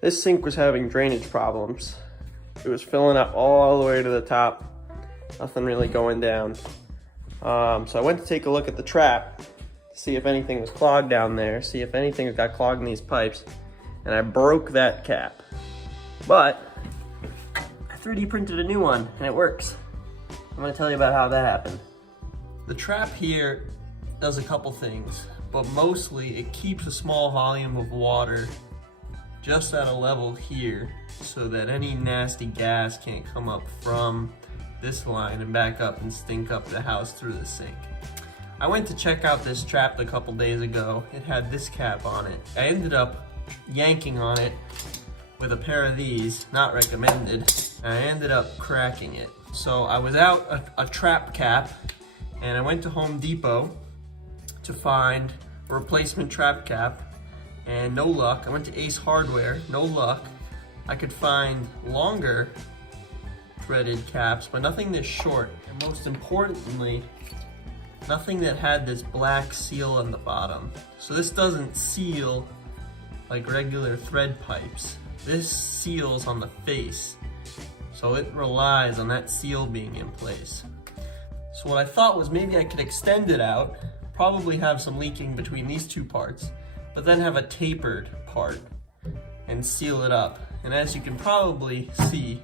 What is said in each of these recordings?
This sink was having drainage problems. It was filling up all the way to the top. Nothing really going down. So I went to take a look at the trap to see if anything was clogged down there, see if anything got clogged in these pipes, and I broke that cap. But I 3D printed a new one and it works. I'm gonna tell you about how that happened. The trap here does a couple things, but mostly it keeps a small volume of water just at a level here so that any nasty gas can't come up from this line and back up and stink up the house through the sink. I went to check out this trap a couple days ago. It had this cap on it. I ended up yanking on it with a pair of these, not recommended, and I ended up cracking it. So I was out a trap cap and I went to Home Depot to find a replacement trap cap, and no luck. I went to Ace Hardware, no luck. I could find longer threaded caps, but nothing this short. And most importantly, nothing that had this black seal on the bottom. So this doesn't seal like regular thread pipes. This seals on the face. So it relies on that seal being in place. So what I thought was maybe I could extend it out, probably have some leaking between these two parts, but then have a tapered part and seal it up. And as you can probably see,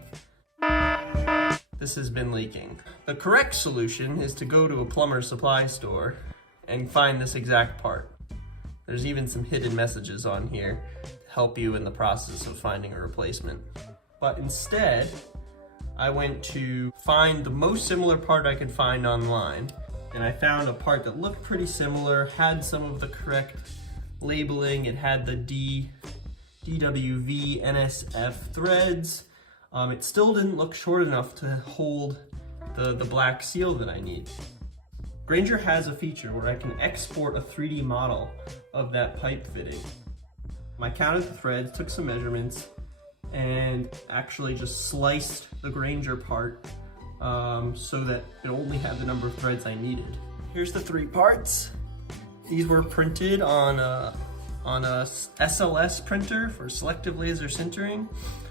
this has been leaking. The correct solution is to go to a plumber's supply store and find this exact part. There's even some hidden messages on here to help you in the process of finding a replacement. But instead, I went to find the most similar part I could find online, and I found a part that looked pretty similar, had some of the correct labeling. It had the DWV NSF threads. It still didn't look short enough to hold the black seal that I need. Grainger has a feature where I can export a 3D model of that pipe fitting. I counted the threads, took some measurements, and actually just sliced the Grainger part so that it only had the number of threads I needed. Here's the 3 parts. These were printed on a SLS printer for selective laser sintering.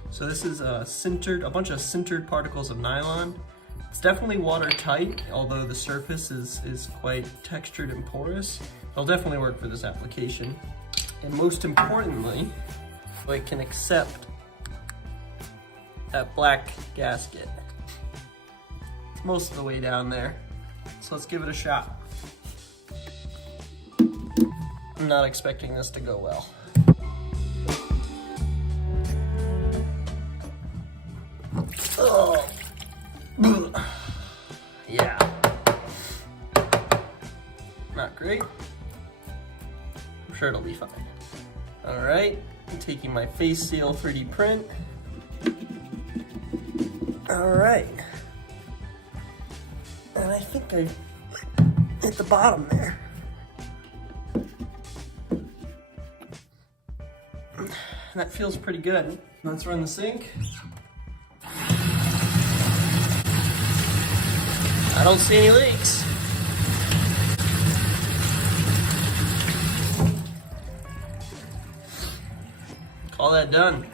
So this is a bunch of sintered particles of nylon. It's definitely watertight, although the surface is quite textured and porous. It'll definitely work for this application. And most importantly, it can accept that black gasket. It's most of the way down there. So let's give it a shot. I'm not expecting this to go well. Oh. Yeah. Not great. I'm sure it'll be fine. All right, I'm taking my face seal 3D print. All right. And I think I hit the bottom there. That feels pretty good. Let's run the sink. I don't see any leaks. Call that done.